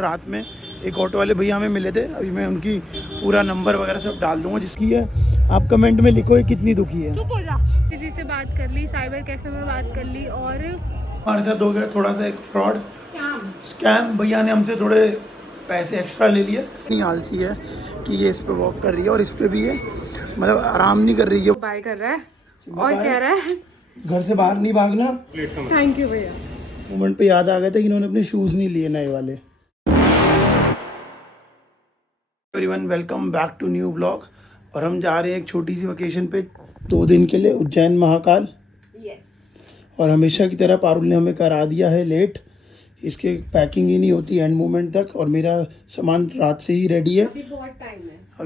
रात में एक ऑटो वाले भैया हमें मिले थे, अभी मैं उनकी पूरा नंबर वगैरह सब डाल दूंगा जिसकी है। आप कमेंट में लिखो ये कितनी दुखी है। चुप हो जा। जी से बात कर ली, साइबर कैफे में बात कर ली और हमारे साथ हो गया थोड़ा सा एक फ्रॉड स्कैम। भैया ने हमसे थोड़े पैसे एक्स्ट्रा ले लिए। इतनी आलसी है कि ये इस पे वॉक कर रही है और इस पे भी है, मतलब आराम नहीं कर रही है। बाय कर रहा है और कह रहा है घर से बाहर नहीं भागना। थैंक यू भैया। मोमेंट पे याद आ गया था कि इन्होंने अपने शूज़ नहीं लिए नए वाले। Everyone welcome back to new blog. और हम जा रहे हैं एक छोटी सी वेकेशन पे 2 दिन के लिए उज्जैन महाकाल। और हमेशा की तरह पारुल ने हमें करा दिया है लेट। इसके पैकिंग ही नहीं होती एंड मोमेंट तक, और मेरा सामान रात से ही रेडी है। अभी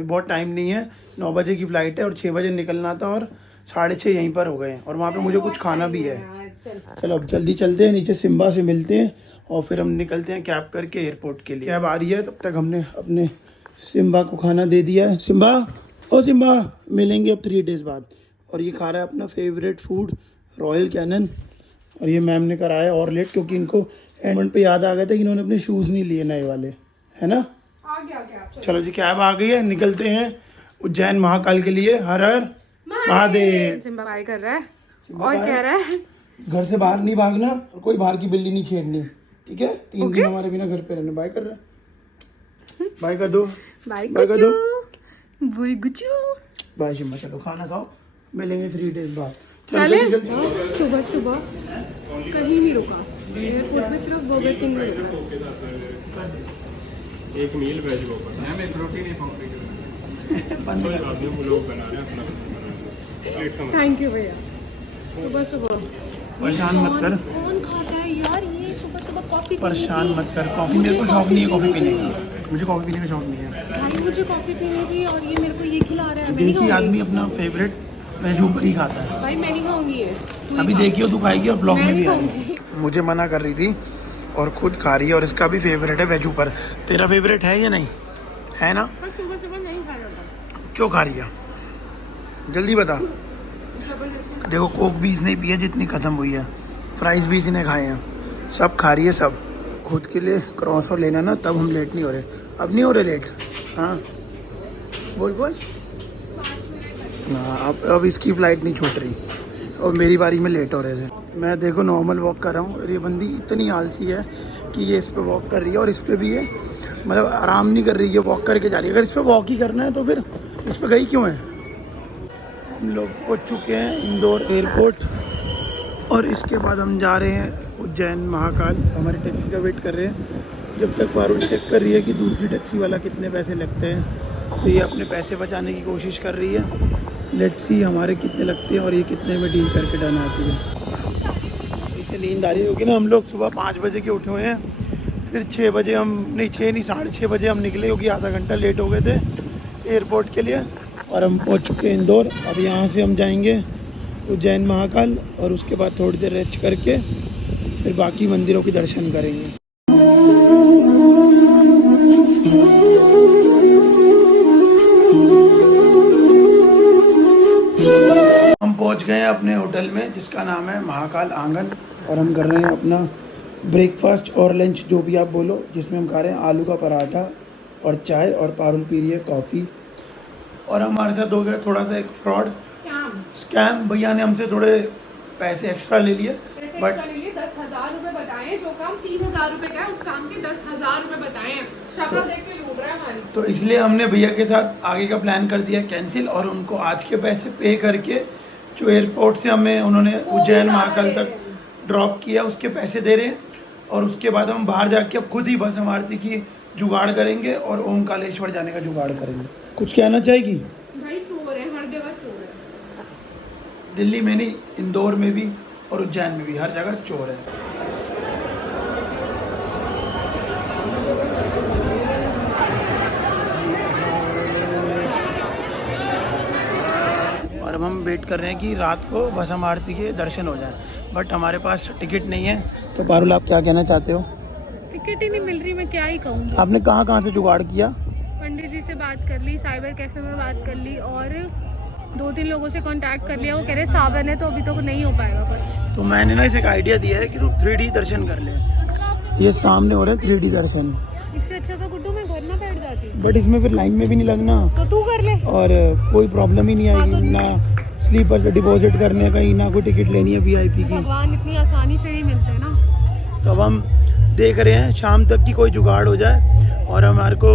बहुत टाइम नहीं है, 9 बजे की फ़्लाइट है और 6 बजे निकलना था और 6:30 यहीं पर हो गए हैं। और वहाँ पे मुझे कुछ खाना भी है। चलो अब जल्दी चलते हैं, नीचे सिम्बा से मिलते हैं और फिर हम निकलते हैं कैब करके एयरपोर्ट के लिए। कैब आ रही है, तब तक हमने अपने सिम्बा को खाना दे दिया है। सिम्बा, ओ सिम्बा, मिलेंगे अब 3 डेज़ बाद। और ये खा रहा है अपना फेवरेट फूड रॉयल कैनन। और ये मैम ने कराया और लेट, क्योंकि इनको एंड पे याद आ गया था कि इन्होंने अपने शूज़ नहीं लिए नए वाले, है ना। आ गया। चलो जी कैब आ गई है, निकलते हैं उज्जैन महाकाल के लिए। हर हर महादेव। सिम्बा बाय कर रहा है और कह रहा है घर से बाहर नहीं भागना और कोई बाहर की बिल्ली नहीं छेड़नी, ठीक है। 3 दिन हमारे बिना घर पे रहना। बाय कर रहा है, बाय कर दो, बाय कर दो, बुई गुचू। बाय शिम्बा। चलो खाना खाओ, मिलेंगे 3 डेज बाद। चले सुबह सुबह कहीं नहीं रुका, एयरपोर्ट में सिर्फ बर्गर किंग में रुका। एक मील वेज बर्गर प्रोटीन लोग बना रहे हैं। थैंक यू भैया। सुबह सुबह परेशान मत कर। कौन खाता है यार ये सुबह सुबह कॉफी? परेशान मत कर। कॉफ़ी मेरे को शौक नहीं है, कॉफ़ी पीने का। मुझे कॉफ़ी पीने का शौक नहीं है भाई, मुझे कॉफी पीने की और ये मेरे को ये खिला रहा है। मैं नहीं देसी खाऊंगी। आदमी अपना फेवरेट वेज ऊपर ही खाता है। भाई मैं नहीं खाऊंगी ये, तू ही अभी खा। देखियो तू खाएगी और ब्लॉग मैं में भी नहीं आएगी। खाऊंगी। मुझे मना कर रही थी और खुद खा रही है। और इसका भी फेवरेट है वेज ऊपर। तेरा फेवरेट है या नहीं है ना? पर सुबह सुबह नहीं खा जाता। क्यों खा रही है, जल्दी बता। देखो कोक भी इसने पी है जितनी ख़त्म हुई है, फ्राइज़ भी इसने खाए हैं, सब खा रही है सब। खुद के लिए क्रॉस और लेना ना, तब हम लेट नहीं हो रहे। अब नहीं हो रहे लेट। हाँ बोल बोल। हाँ अब इसकी फ़्लाइट नहीं छूट रही और मेरी बारी में लेट हो रहे थे। मैं देखो नॉर्मल वॉक कर रहा हूँ और ये बंदी इतनी आलसी है कि ये इस पर वॉक कर रही है और इस पर भी है, मतलब आराम नहीं कर रही है, वॉक करके जा रही है। अगर इस पर वॉक ही करना है तो फिर इस पर गई क्यों है। हम लोग पहुँच चुके हैं इंदौर एयरपोर्ट और इसके बाद हम जा रहे हैं उज्जैन महाकाल। हमारी टैक्सी का वेट कर रहे हैं, जब तक पारुल चेक कर रही है कि दूसरी टैक्सी वाला कितने पैसे लगते हैं। तो ये अपने पैसे बचाने की कोशिश कर रही है। लेट्स सी हमारे कितने लगते हैं और ये कितने में डील करके डन आती है। इसे नींद आ रही होगी ना। हम लोग सुबह 5 बजे के उठे हुए हैं, फिर 6 बजे हम नहीं 6:30 बजे हम निकले, क्योंकि आधा घंटा लेट हो गए थे एयरपोर्ट के लिए। और हम पहुंच चुके हैं इंदौर। अब यहाँ से हम जाएंगे उज्जैन महाकाल और उसके बाद थोड़ी देर रेस्ट करके फिर बाकी मंदिरों के दर्शन करेंगे। हम पहुंच गए हैं अपने होटल में जिसका नाम है महाकाल आंगन। और हम कर रहे हैं अपना ब्रेकफास्ट और लंच, जो भी आप बोलो, जिसमें हम खा रहे हैं आलू का पराठा और चाय, और पारुल पी रही है कॉफ़ी। और हमारे साथ हो गया थोड़ा सा एक फ्रॉड स्कैम। भैया ने हमसे थोड़े पैसे एक्स्ट्रा ले लिए, बट 10,000 रुपए बताए। जो काम 3,000 रुपए का है उस काम के 10,000 रुपए बताए हैं। शक्ल देख के लूट रहा है हमारी। तो इसलिए हमने भैया के साथ आगे का प्लान कर दिया कैंसिल, और उनको आज के पैसे पे करके जो एयरपोर्ट से हमें उन्होंने उज्जैन महाकाल तक ड्रॉप किया उसके पैसे दे रहे हैं। और उसके बाद हम बाहर जाके अब खुद ही बस आरती की जुगाड़ करेंगे और ओमकालेश्वर जाने का जुगाड़ करेंगे। कुछ कहना चाहेगी? भाई चोर है, हर जगह चोर है। दिल्ली में नहीं, इंदौर में भी और उज्जैन में भी, हर जगह चोर है। और अब हम वेट कर रहे हैं कि रात को भस्म आरती के दर्शन हो जाए, बट हमारे पास टिकट नहीं है। तो पारुल आप क्या कहना चाहते हो? टिकट ही नहीं मिल रही, मैं क्या ही कहूँ। आपने कहाँ से जुगाड़ किया? पंडित जी से बात कर ली, साइबर कैफे में बात कर ली और 2-3 लोगों से कांटेक्ट कर लिया। वो कह रहे सावन है तो अभी तो नहीं हो पाएगा पर। तो मैंने ना इसे एक आइडिया दिया है कि तू 3D दर्शन कर ले। ये सामने हो रहे हैं 3D दर्शन। इससे अच्छा तो गुड्डू मैं घर ना बैठ जाती। बट इसमें फिर लाइन में भी नहीं लगना तो तू कर ले। और कोई प्रॉब्लम ही नहीं आएगी, ना स्लीपर से डिपॉजिट करने का, ना कोई टिकट लेनी है VIP की। भगवान इतनी आसानी से नहीं मिलते ना। तो अब हम देख रहे हैं शाम तक की कोई जुगाड़ हो जाए और हमारे को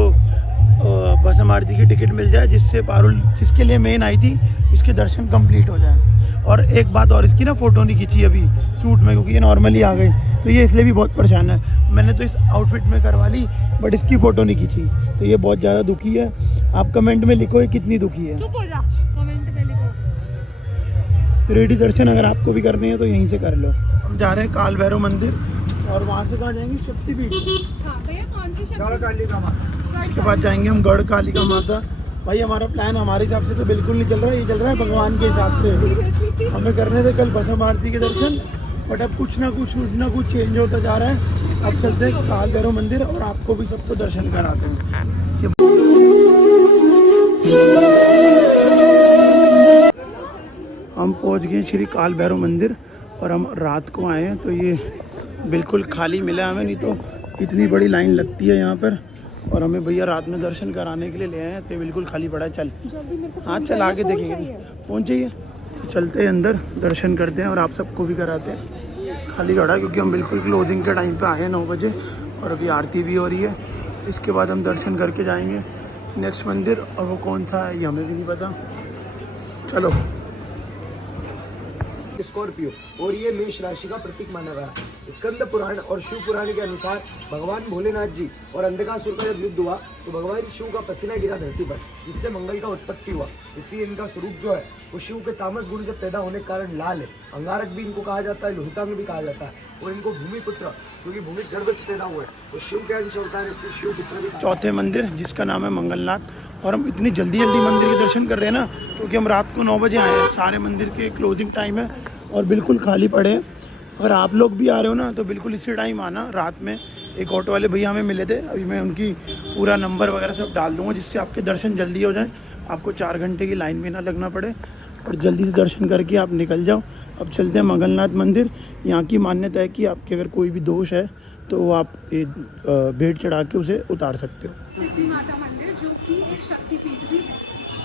बसम आरती की टिकट मिल जाए, जिससे पारुल जिसके लिए मेन आई थी इसके दर्शन कंप्लीट हो जाए। और एक बात और, इसकी ना फ़ोटो नहीं खींची अभी सूट में, क्योंकि ये नॉर्मली आ गई, तो ये इसलिए भी बहुत परेशान है। मैंने तो इस आउटफिट में करवा ली बट इसकी फ़ोटो नहीं खींची, तो ये बहुत ज़्यादा दुखी है। आप कमेंट में लिखो ये कितनी दुखी है। चुप हो जा, कमेंट में लिखो। 3D दर्शन अगर आपको भी करने हैं तो यहीं से कर लो। हम जा रहे हैं काल भैरव मंदिर और वहाँ से कहाँ जाएंगे? शक्तिपीठ। हाँ भैया, कौन सी शक्ति? गढ़ कालिका माता। उसके बाद जाएंगे हम गढ़ कालिका माता। भाई हमारा प्लान हमारे हिसाब से तो बिल्कुल नहीं चल रहा है, ये चल रहा है भगवान के हिसाब से। हमें करने थे कल बसम आरती के दर्शन, बट अब कुछ ना कुछ चेंज होता जा रहा है। अब चलते हैं काल भैरव मंदिर और आपको भी सबको दर्शन कराते हैं। हम पहुंच गए श्री काल भैरव मंदिर और हम रात को आए हैं, तो ये बिल्कुल खाली मिला हमें, नहीं तो इतनी बड़ी लाइन लगती है यहाँ पर। और हमें भैया रात में दर्शन कराने के लिए ले आए हैं, तो ये बिल्कुल खाली पड़ा है। चल हाँ चल आगे देखेंगे, पहुँच जाइए। तो चलते हैं अंदर, दर्शन करते हैं और आप सबको भी कराते हैं। खाली खड़ा क्योंकि हम बिल्कुल क्लोजिंग के टाइम पे आए हैं 9 बजे और अभी आरती भी हो रही है। इसके बाद हम दर्शन करके जाएंगे नेक्स्ट मंदिर, और वो कौन सा है ये हमें भी नहीं पता। चलो। स्कॉर्पियो और ये मेष राशि का प्रतीक माना गया। स्कंद पुराण और शिव पुराण के अनुसार भगवान भोलेनाथ जी और अंधकासुर का जब युद्ध हुआ तो भगवान शिव का पसीना गिरा धरती पर, जिससे मंगल का उत्पत्ति हुआ। इसलिए इनका स्वरूप जो है वो शिव के तामस गुण से पैदा होने के कारण लाल है। अंगारक भी इनको कहा जाता है, लोहितांग भी कहा जाता है। और इनको भूमिपुत्र, क्योंकि भूमि गर्भ से पैदा हुए तो शिव के अंश अवतार है, इसलिए शिव पुत्र भी। चौथे मंदिर जिसका नाम है मंगलनाथ, और हम इतनी जल्दी मंदिर के दर्शन कर रहे हैं ना, क्योंकि हम रात को 9 बजे आए हैं। सारे मंदिर के क्लोजिंग टाइम है और बिल्कुल खाली पड़े हैं। अगर आप लोग भी आ रहे हो ना तो बिल्कुल इसी टाइम आना। रात में एक ऑटो वाले भैया हमें मिले थे, अभी मैं उनकी पूरा नंबर वगैरह सब डाल दूँगा, जिससे आपके दर्शन जल्दी हो जाए, आपको 4 घंटे की लाइन में ना लगना पड़े और जल्दी से दर्शन करके आप निकल जाओ। अब चलते हैं मंगलनाथ मंदिर। यहाँ की मान्यता है कि आपके अगर कोई भी दोष है तो आप भेंट चढ़ा के उसे उतार सकते हो। सिद्धि माता मंदिर जो कि एक शक्तिपीठ भी है।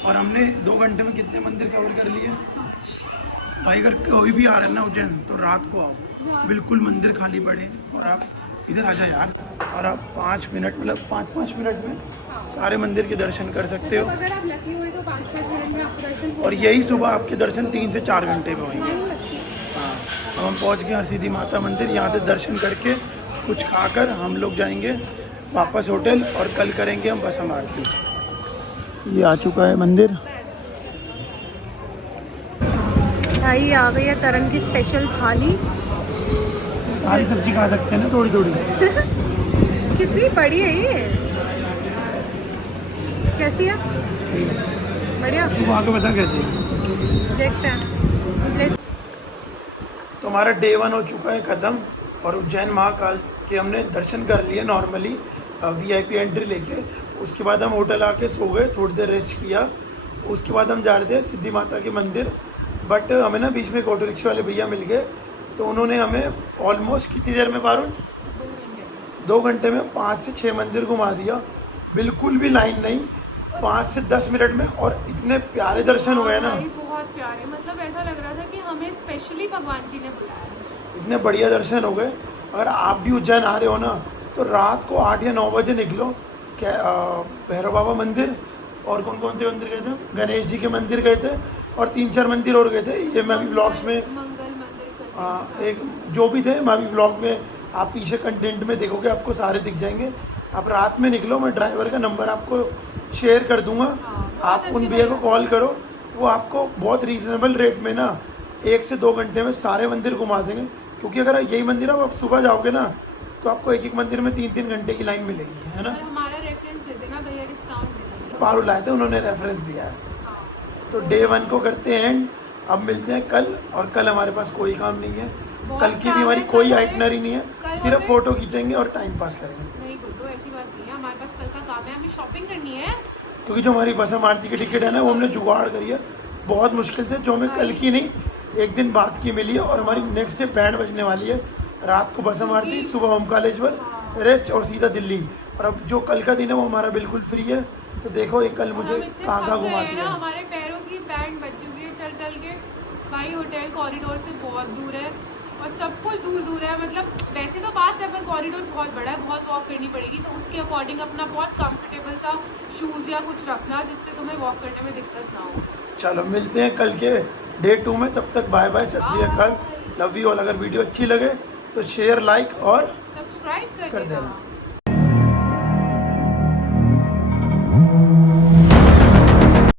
और हमने 2 घंटे में कितने मंदिर कवर कर लिए? भाई अगर कोई भी आ रहा है ना उज्जैन तो रात को आओ, बिल्कुल मंदिर खाली पड़े और आप इधर आ जाए यार, और आप 5 मिनट मतलब 5-5 मिनट में सारे मंदिर के दर्शन कर सकते हो। अगर आप लकी हुए तो 5-5 मिनट में आपको दर्शन और यही सुबह आपके दर्शन 3 से 4 घंटे में होंगे। हाँ, अब हम पहुँच गए हरसिद्धि माता मंदिर। यहाँ से दर्शन करके कुछ खाकर हम लोग जाएंगे वापस होटल और कल करेंगे हम बसम आरती। ये आ चुका है मंदिर। भाई आ गई है तरन की स्पेशल थाली। सारी सब्जी खा सकते हैं ना थोड़ी थोड़ी। कितनी बड़ी है ये, कैसी है? बढ़िया, तू आके बता कैसे। देखते हैं। तो हमारा डे 1 हो चुका है ख़त्म और उज्जैन महाकाल के हमने दर्शन कर लिए नॉर्मली VIP एंट्री लेके। उसके बाद हम होटल आके सो गए, थोड़ी देर रेस्ट किया। उसके बाद हम जा रहे थे सिद्धि माता के मंदिर, बट हमें ना बीच में एक ऑटो रिक्शा वाले भैया मिल गए, तो उन्होंने हमें ऑलमोस्ट कितनी देर में पारुल 2 घंटे में 5 से 6 मंदिर घुमा दिया। बिल्कुल भी लाइन नहीं, 5 से 10 मिनट में, और इतने प्यारे दर्शन हुए ना, बहुत प्यारे, मतलब ऐसा लग रहा था कि हमें स्पेशली भगवान जी ने बुलाया। इतने बढ़िया दर्शन हो गए। अगर आप भी उज्जैन आ रहे हो ना तो रात को 8 या 9 बजे निकलो। भैरव बाबा मंदिर और कौन कौन से मंदिर गए थे? गणेश जी के मंदिर गए थे और 3-4 मंदिर और गए थे। ये मैं अभी ब्लॉग्स में मंगल मंदिर एक जो भी थे मैं अभी ब्लॉग में आप पीछे कंटेंट में देखोगे, आपको सारे दिख जाएंगे। आप रात में निकलो, मैं ड्राइवर का नंबर आपको शेयर कर दूंगा। आप उन भैया को कॉल करो, वो आपको बहुत रीज़नेबल रेट में ना 1 से 2 घंटे में सारे मंदिर घुमा देंगे। क्योंकि अगर यही मंदिर आप सुबह जाओगे ना तो आपको एक मंदिर में 3-3 घंटे की लाइन मिलेगी, है ना। हमारा रेफरेंस दे देना भैया, डिस्काउंट दे देना। पारुल आए थे, उन्होंने रेफरेंस दिया है। तो डे 1 को करते हैं एंड। अब मिलते हैं कल, और कल हमारे पास कोई काम नहीं है। कल की भी हमारी कोई आइटनरी नहीं है, सिर्फ फ़ोटो खींचेंगे और टाइम पास करेंगे। नहीं गुड्डू, ऐसी बात नहीं है, हमारे पास कल का काम है, हमें शॉपिंग करनी है। क्योंकि जो हमारी बसम आरती की टिकट है ना वो हमने जुगाड़ करी है बहुत मुश्किल से, जो हमें कल की नहीं 1 दिन बाद की मिली है। और हमारी नेक्स्ट डे बैंड बजने वाली है। रात को बसम आरती, सुबह ओमकालेश्वर, रेस्ट और सीधा दिल्ली। और अब जो कल का दिन है वो हमारा बिल्कुल फ्री है। तो देखो ये कल मुझे कहाँ कहाँ घुमाती है। हमारे पैरों की बैंड बच चुकी है चल चल के। भाई होटल कॉरिडोर से बहुत दूर है और सब कुछ दूर दूर है, मतलब वैसे तो पास है पर कॉरिडोर बहुत बड़ा है, बहुत वॉक करनी पड़ेगी। तो उसके अकॉर्डिंग अपना बहुत कंफर्टेबल सा शूज़ या कुछ रखना जिससे तुम्हें वॉक करने में दिक्कत ना हो। चलो मिलते हैं कल के डे 2 में, तब तक बाय बाय, सत श्री अकाल, लव यू ऑल। अगर वीडियो अच्छी लगे तो शेयर लाइक और सब्सक्राइब कर देना।